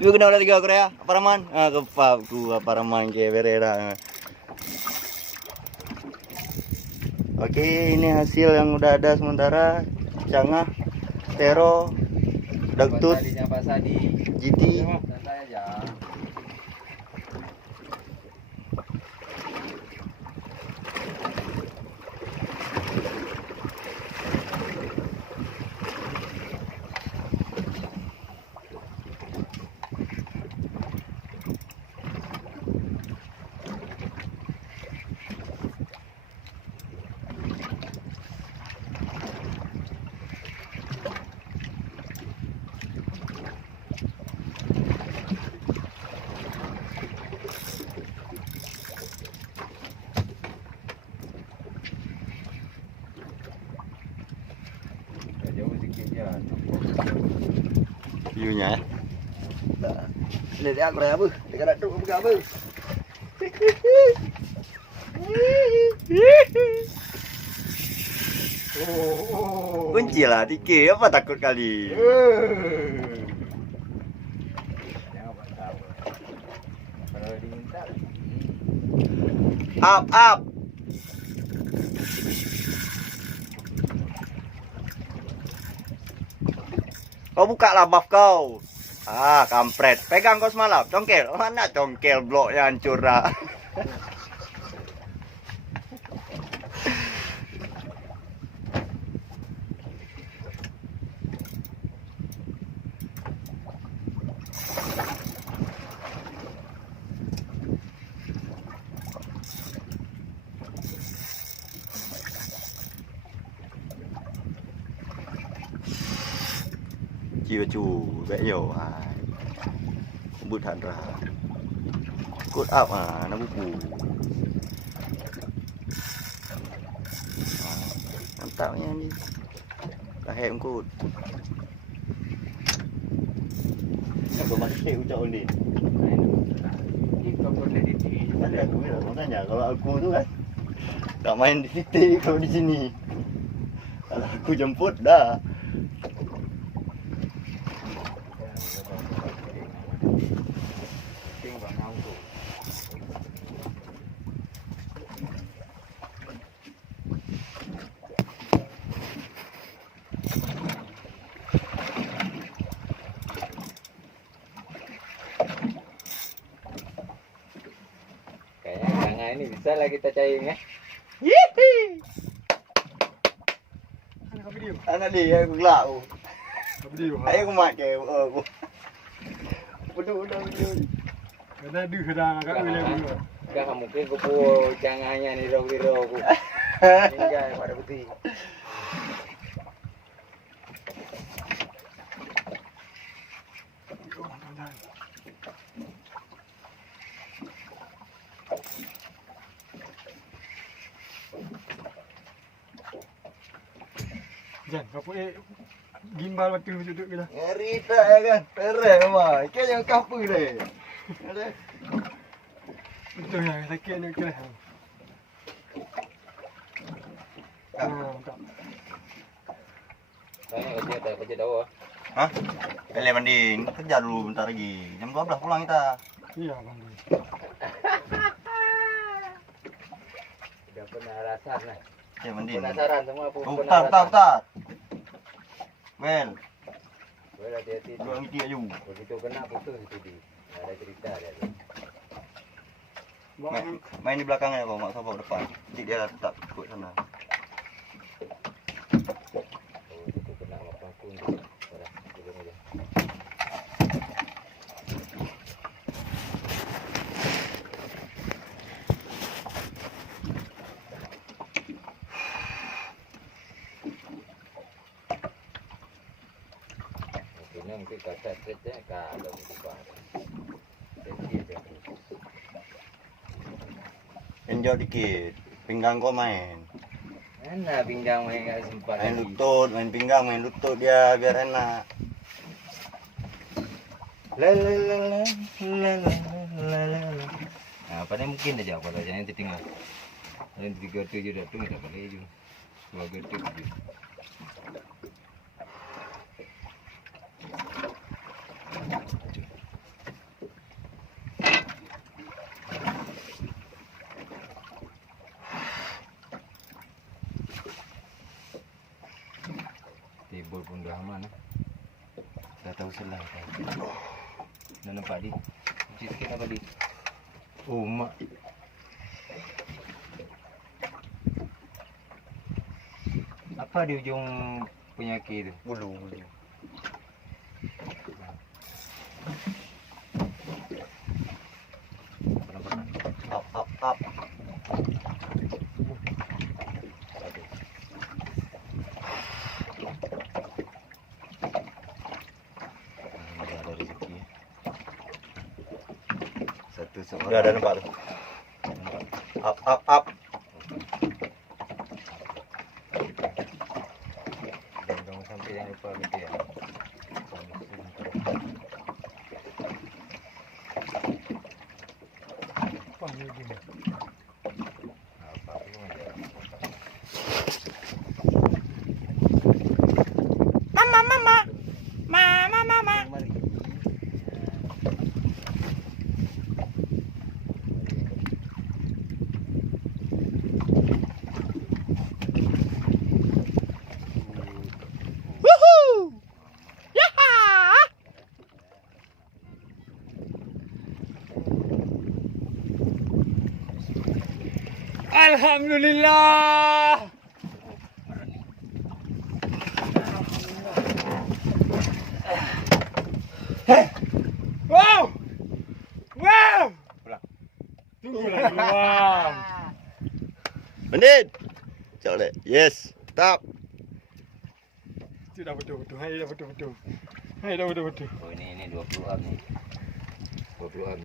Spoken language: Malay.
Cuba kena ada 3 Korea, Paraman. Kepap ku Paraman ke berera. Oke, ini hasil yang udah ada sementara. Cangah, Tero, Dagtut, GT. Santai aja. View-nya ya. Ini dia Korea apa? Dia nak duduk buka apa? Kunci lah tiket, apa takut kali? Up. Kau buka lah buff kau. Kampret. Pegang kau semalam. Congkel. Mana congkel bloknya hancur dah. Chưa chủ vẽ nhiều bút hẳn ra cốt áp nó bút bù làm tạo nha đi cả hệ cốt nó mặt kêu cho ổn định ada gue lah makanya kalau aku tuh kan tak main di titik kalau di sini kalau aku jemput dah. Ini bisa lah kita cairnya. Yihi. Anak dia aku gelak aku. Ayo aku mak ke aku. Udah. Kada du kadang agak boleh dulu. Enggak mungkin kupu jangannya nih rok-rok aku. Hingga pada putih. Jan, kau gimbal waktu duduk kita. Ngeri tak ya kan? Pereh mah. Kayaknya kapu deh. Ada. Betul ya, sakit nak kena. Banyak kerja tahu. Hah? Beli mending kerja dulu bentar lagi. Jam 12 pulang kita. Iya, Bang. Sudah pernah rasa nah. Ya mending. Penasaran semua pun. Tar. Well. Well, hati-hati. Dua ngitik aja. Begitu kena putus itu di. Ada cerita dia tu. Main di belakangnya kau, mak sabuk depan. Jadi dia tak ikut sana. Oh, itu kena apa pun. Sudah, turun aja. Nanti kata kerja kalau lupa. Enjoy dikit. Pinggang kau main. Mana pinggang main enggak sempat. Main lutut, main pinggang, main lutut dia biar enak. La. Nah, pada mungkin aja pada jangan ditinggal. Yang 3 tu je datang tak boleh je. 2 getuk je. Table pun dah aman lah. Dah tahu selah kan. Dah nampak dia. Cuci sikit apa dia? Oh mak. Apa di ujung penyakit tu? Bulu. Up. Ada rezeki. Satu seorang. Dah ada nampak tu. Up. Jangan sampai yang lupa gitu ya. Apa ni gini? Apa pun aja. Mari. Alhamdulillah. Wow. Pulang. Tunggu lagi. Wow. Menit. Boleh. Yes. Stop. Itu dah betul-betul. Hai dah betul-betul. Oh ini 20 am ni. 20 am.